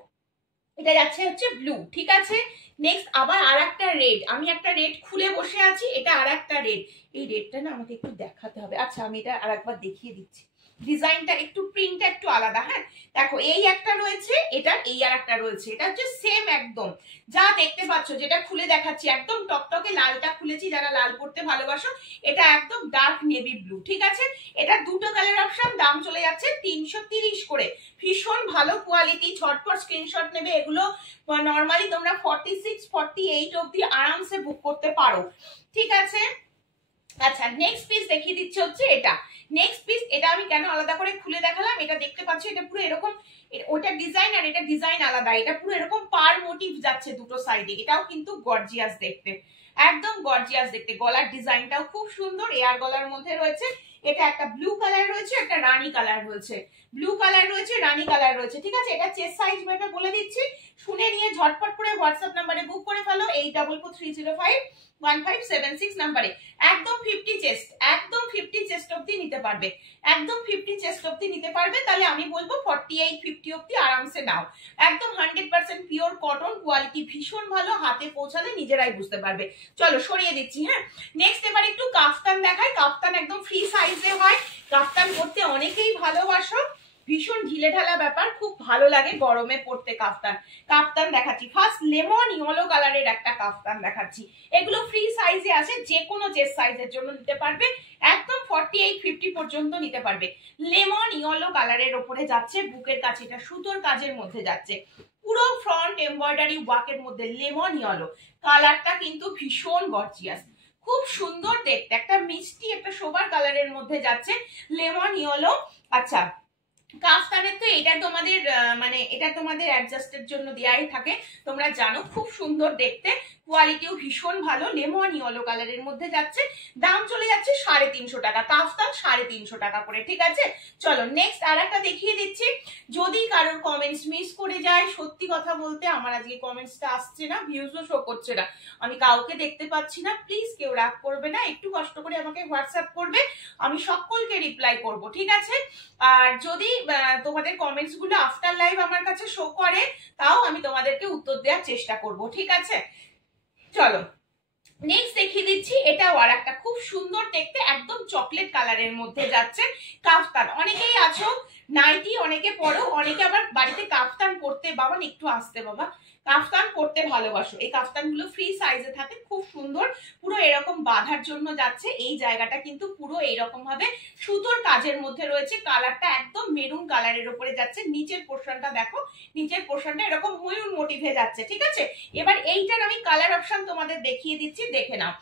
এটা যাচ্ছে হচ্ছে ব্লু, ঠিক আছে। নেক্সট আবার আর একটা রেড, আমি একটা রেড খুলে বসে আছি, এটা আর একটা রেড। এই রেডটা না আমাকে একটু দেখাতে হবে। আচ্ছা, আমি এটা আর একবার দেখিয়ে দিচ্ছি, ডিজাইনটা একটু প্রিন্টটা একটু আলাদা। হ্যাঁ দেখো, এই একটা রয়েছে, এটা এই আর একটা রয়েছে, এটা হচ্ছে সেম একদম যা দেখতে পাচ্ছ, যেটা খুলে দেখাচ্ছি একদম টকটকে লালটা খুলেছি, যারা লাল পড়তে ভালোবাসো। এটা একদম ডার্ক নেভি ব্লু, ঠিক আছে। এটা দুটো কালার অপশন, দাম চলে যাচ্ছে 330 করে। ভীষণ ভালো কোয়ালিটি, ঝটপট স্ক্রিনশট নেবে। এগুলো নর্মালি তোমরা 46 48 অব্দি আরামসে বুক করতে পারো, ঠিক আছে। আচ্ছা, নেক্সট পিস দেখিয়ে দিচ্ছে হচ্ছে এটা। নেক্সট পিস, এটা আমি কেন আলাদা করে খুলে দেখালাম, এটা দেখতে পাচ্ছ এটা পুরো এরকম, ওটা ডিজাইন আর এটা ডিজাইন আলাদা। এটা পুরো এরকম পার মোটিভ যাচ্ছে দুটো সাইডে, এটাও কিন্তু গর্জিয়াস দেখতে, একদম গর্জিয়াস দেখতে। গলার ডিজাইনটাও খুব সুন্দর, এয়ার গলার মধ্যে রয়েছে। এটা একটা ব্লু কালার রয়েছে, একটা রানী কালার রয়েছে, ব্লু কালার রয়েছে, রানী কালার রয়েছে, ঠিক আছে। এটা চেস্ট সাইজ মেপে বলে দিচ্ছি, শুনে নিয়ে ঝটপট করে হোয়াটসঅ্যাপ নাম্বারে বুক করে ফেলো, 8443051576 নাম্বারে। একদম 50 চেস্ট, একদম 50 চেস্ট অব্দি নিতে পারবে, একদম 50 চেস্ট অব্দি নিতে পারবে। তাহলে আমি বলবো 48 50 অব্দি আরামসে নাও। একদম 100% পিওর কটন, কোয়ালিটি ভীষণ ভালো, হাতে পৌঁছালে নিজেরাই বুঝতে পারবে। চলো সরিয়ে দিচ্ছি। হ্যাঁ, নেক্সট এবার একটু কাফতান দেখাই। কাফতান একদম ফ্রি সাইজে হয়, কাফতান পরতে অনেকেই ভালোবাসো, ভীষণ ঢিলে ঢালা ব্যাপার, খুব ভালো লাগে গরমে পরতে কাফতান। কাফতান দেখাচ্ছি, ফার্স্ট লেমন ইয়েলো কালারের একটা কাফতান দেখাচ্ছি। এগুলো ফ্রি সাইজে আছে, যে কোনো চেস্ট সাইজের জন্য নিতে পারবে, একদম 48 50 পর্যন্ত নিতে পারবে। লেমন ইয়েলো কালারের ওপরে যাচ্ছে, বুকের কাছে এটা সুতোর কাজের মধ্যে যাচ্ছে, পুরো ফ্রন্ট এমব্রয়ডারি ওয়ার্কের মধ্যে লেমন ইয়েলো কালারটা কিন্তু ভীষণ গর্জিয়াস, খুব সুন্দর দেখতে, একটা মিষ্টি একটা সোবার কালারের মধ্যে যাচ্ছে, লেমন ইয়েলো। আচ্ছা, কাফতানের তো এটা তোমাদের মানে এটা তোমাদের অ্যাডজাস্টের জন্য দেয়াই থাকে, তোমরা জানো, খুব সুন্দর দেখতে, কোয়ালিটিও ভীষণ ভালো, লেমন ইয়েলো কালারের মধ্যে যাচ্ছে। দাম চলে যাচ্ছে 350 টাকা, কাফতান 350 টাকা করে, ঠিক আছে। চলো নেক্সট আর একটা দেখিয়ে দিচ্ছি। যদি কারোর কমেন্টস মিস করে যায়, সত্যি কথা বলতে আমার আজকে কমেন্টসটা আসছে না, ভিউজও শো করছে না, আমি কাউকে দেখতে পাচ্ছি না। প্লিজ কেউ রাগ করবে না, একটু কষ্ট করে আমাকে হোয়াটসঅ্যাপ করবে, আমি সকলকে রিপ্লাই করব, ঠিক আছে। আর যদি তোমাদের কমেন্টস গুলো আফটার লাইভ আমার কাছে শো করে, তাও আমি তোমাদেরকে উত্তর দেওয়ার চেষ্টা করব, ঠিক আছে। চলো নেক্সট দেখিয়ে দিচ্ছি, এটাও আর একটা খুব সুন্দর দেখতে, একদম চকলেট কালারের মধ্যে যাচ্ছে কাফতান। অনেকেই আছো নাইটি অনেকে পরো, অনেকে আবার বাড়িতে কাফতান পরতে, বাবা একটু আসতে বাবা, কাফতান পরতে ভালোবাসো। এই কাফতান গুলো ফ্রি সাইজে থাকে, খুব সুন্দর, পুরো এরকম বাঁধার জন্য যাচ্ছে। এই জায়গাটা কিন্তু পুরো এইরকম ভাবে সুতোর কাজের মধ্যে রয়েছে, কালারটা একদম মেরুন কালারের উপরে যাচ্ছে। নিচের পোর্শনটা দেখো, নিচের পোর্শনটা এরকম ময়ূর মোটিভে যাচ্ছে, ঠিক আছে। এবার এইটার আমি কালার অপশন তোমাদের দেখিয়ে দিচ্ছি, দেখে নাও।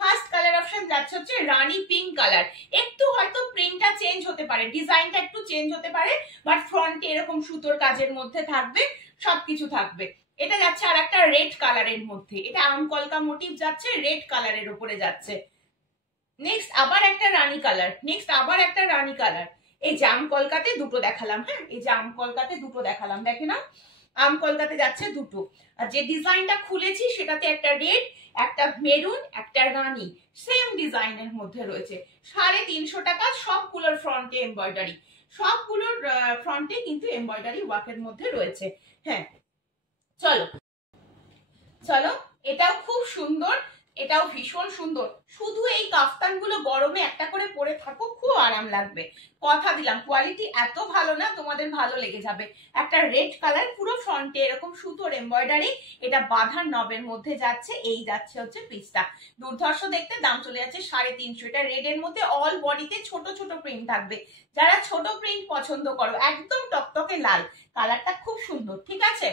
ফার্স্ট কালার অপশন যাচ্ছে হচ্ছে রানী পিঙ্ক কালার, একটু হয়তো প্রিন্টটা চেঞ্জ হতে পারে, ডিজাইনটা একটু চেঞ্জ হতে পারে, বাট ফ্রন্টে এরকম সুতোর কাজের মধ্যে থাকবে, সবকিছু থাকবে। এটা যাচ্ছে আর একটা রেড কালারের মধ্যে, এটা আম কলকা মোটিভ যাচ্ছে, রেড কালারের উপরে যাচ্ছে। নেক্সট আবার একটা রানী কালার, নেক্সট আবার একটা রানী কালার। এই জাম কলকাতে দুটো দেখালাম, হ্যাঁ এই জাম কলকাতে দুটো দেখালাম, দেখে না আম কলকাতে যাচ্ছে দুটো। আর যে ডিজাইনটা খুলেছি সেটাতে একটা রেড, একটা মেরুন, একটা রানী, সেম ডিজাইনের মধ্যে রয়েছে। 350 টাকা, সবগুলোর ফ্রন্টে এমব্রয়ডারি, সবগুলোর ফ্রন্টে কিন্তু এমব্রয়ডারি ওয়ার্কের মধ্যে রয়েছে। হ্যাঁ চলো চলো, এটাও খুব সুন্দর, এটাও ভীষণ সুন্দর। শুধু এই কাফতানগুলো গরমে একটা করে পরে থাকো, খুব আরাম লাগবে, কথা দিলাম। কোয়ালিটি এত ভালো না, তোমাদের ভালো লেগে যাবে। একটা রেড কালার, পুরো ফ্রন্টে এরকম সুতোর এমব্রয়ডারি, এটা বাঁধার নবের মধ্যে যাচ্ছে। এই যাচ্ছে হচ্ছে পিসটা, দুর্ধর্ষ দেখতে, দাম চলে যাচ্ছে 350। এটা রেড এর মধ্যে অল বডিতে ছোট ছোট প্রিন্ট থাকবে। যারা ছোট প্রিন্ট পছন্দ করো, একদম টকটকে লাল, কালারটা খুব সুন্দর, ঠিক আছে।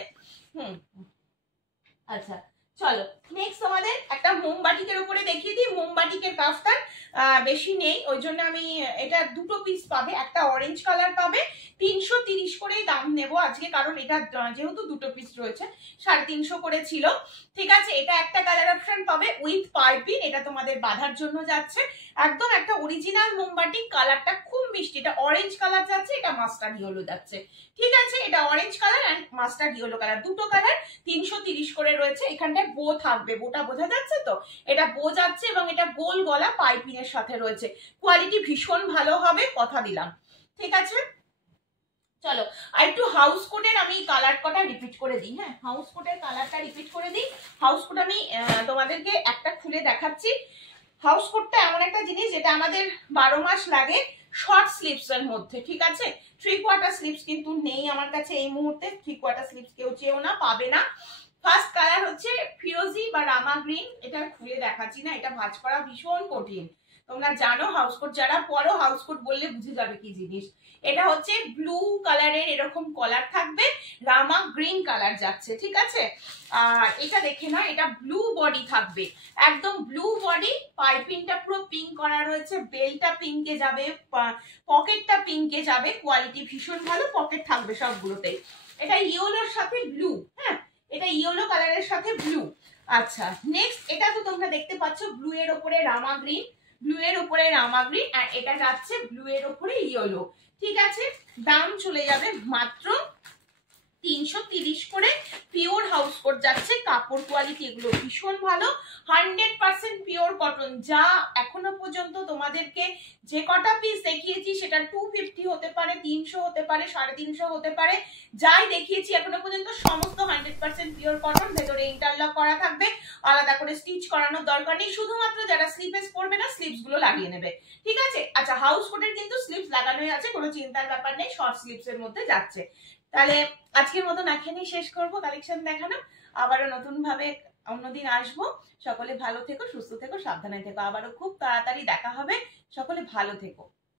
আচ্ছা চলো, নেক্সট তোমাদের একটা মোমবাটিকের উপরে দেখিয়ে দিই। মোমবাটিকের কাফতান বেশি নেই, ওই জন্য আমি এটা দুটো পিস পাবে, একটা অরেঞ্জ কালার পাবে। 330 করেই দাম নেব আজকে, কারণ এটা যেহেতু দুটো পিস রয়েছে 350 করে ছিল, ঠিক আছে। এটা একটা কালার অপশন পাবে উইথ পাইপিং, এটা তোমাদের বাঁধার জন্য যাচ্ছে। একদম একটা অরিজিনাল মোমবাটিক, কালারটা খুব মিষ্টি। এটা অরেঞ্জ কালার যাচ্ছে, এটা মাস্টার্ড ইয়েলো যাচ্ছে, ঠিক আছে। এটা orange colour and mustard yellow colour, দুটো কালার 330 করে রয়েছে। এখানটায় বো থাকবে, বোটা বোঝা যাচ্ছে তো, এটা বো যাচ্ছে এবং এটা গোল গলা পাইপিং এর সাথে রয়েছে। কোয়ালিটি ভীষণ ভালো হবে, কথা দিলাম, ঠিক আছে। চলো আর একটু হাউস কোটের আমি কালার কটা রিপিট করে দিই। হ্যাঁ, হাউস কোটের কালারটা রিপিট করে দিই। হাউস কোট আমি তোমাদেরকে একটা খুলে দেখাচ্ছি। হাউস কোটটা এমন একটা জিনিস যেটা আমাদের 12 মাস লাগে, শর্ট স্লিভস এর মধ্যে, ঠিক আছে। 3/4 স্লিভস কিন্তু নেই আমার কাছে এই মুহূর্তে, 3/4 স্লিভস কেউ চেয়েও না, পাবে না। ফার্স্ট কালার হচ্ছে ফিরোজি বা রামা গ্রিন, এটা খুলে দেখাচ্ছি না, এটা ভাঁজ করা ভীষণ কঠিন। তোমরা জানো হাউস কোট, যারা পরো হাউস কোট বললে বুঝে যাবে কি জিনিস। এটা হচ্ছে ব্লু কালারের এরকম কলার থাকবে, রামা গ্রিন কালার যাচ্ছে, ঠিক আছে। আর এটা দেখে না, এটা ব্লু বডি থাকবে, একদম ব্লু বডি, পাইপিংটা পুরো পিঙ্ক করা রয়েছে, বেলটা পিঙ্কে যাবে, পকেটটা পিঙ্কে যাবে। কোয়ালিটি ভীষণ ভালো, পকেট থাকবে সবগুলোতে। এটা ইয়েলোর সাথে ব্লু, হ্যাঁ এটা ইয়েলো কালারের সাথে ব্লু। আচ্ছা নেক্সট, এটা তো তোমরা দেখতে পাচ্ছ ব্লু এর উপরে রামা গ্রিন, ব্লু এর উপরে রামা গ্রিন, আর এটা যাচ্ছে ব্লু এর উপরে ইয়েলো, ঠিক আছে। দাম চলে যাবে মাত্র 330 করে। পিওর হাউস কোট যাচ্ছে, কাপড় কোয়ালিটি এগুলো ভীষণ ভালো, 100% পিওর কটন। যা এখনো পর্যন্ত তোমাদেরকে যে কটা পিস দেখিয়েছি সেটা 250 হতে পারে, 300 হতে পারে, 350 হতে পারে, যাই দেখিয়েছি এখনো পর্যন্ত সমস্ত 100% পিওর কটন। ভেতরে ইন্টারলক করা থাকবে, আলাদা করে স্টিচ করানোর দরকার নেই, শুধুমাত্র যারা স্লিভলেস পরবে না স্লিভস গুলো লাগিয়ে নেবে, ঠিক আছে। আচ্ছা হাউস কোটের কিন্তু স্লিভস লাগানোই আছে, কোনো চিন্তার ব্যাপার নেই, শর্ট স্লিভস এর মধ্যে যাচ্ছে। তাহলে আজকের মতন এখানেই শেষ করব কালেকশন দেখানো, আবারও নতুন ভাবে অন্যদিন আসবো। সকলে ভালো থেকো, সুস্থ থেকো, সাবধানে থেকো, আবারও খুব তাড়াতাড়ি দেখা হবে। সকলে ভালো থেকো।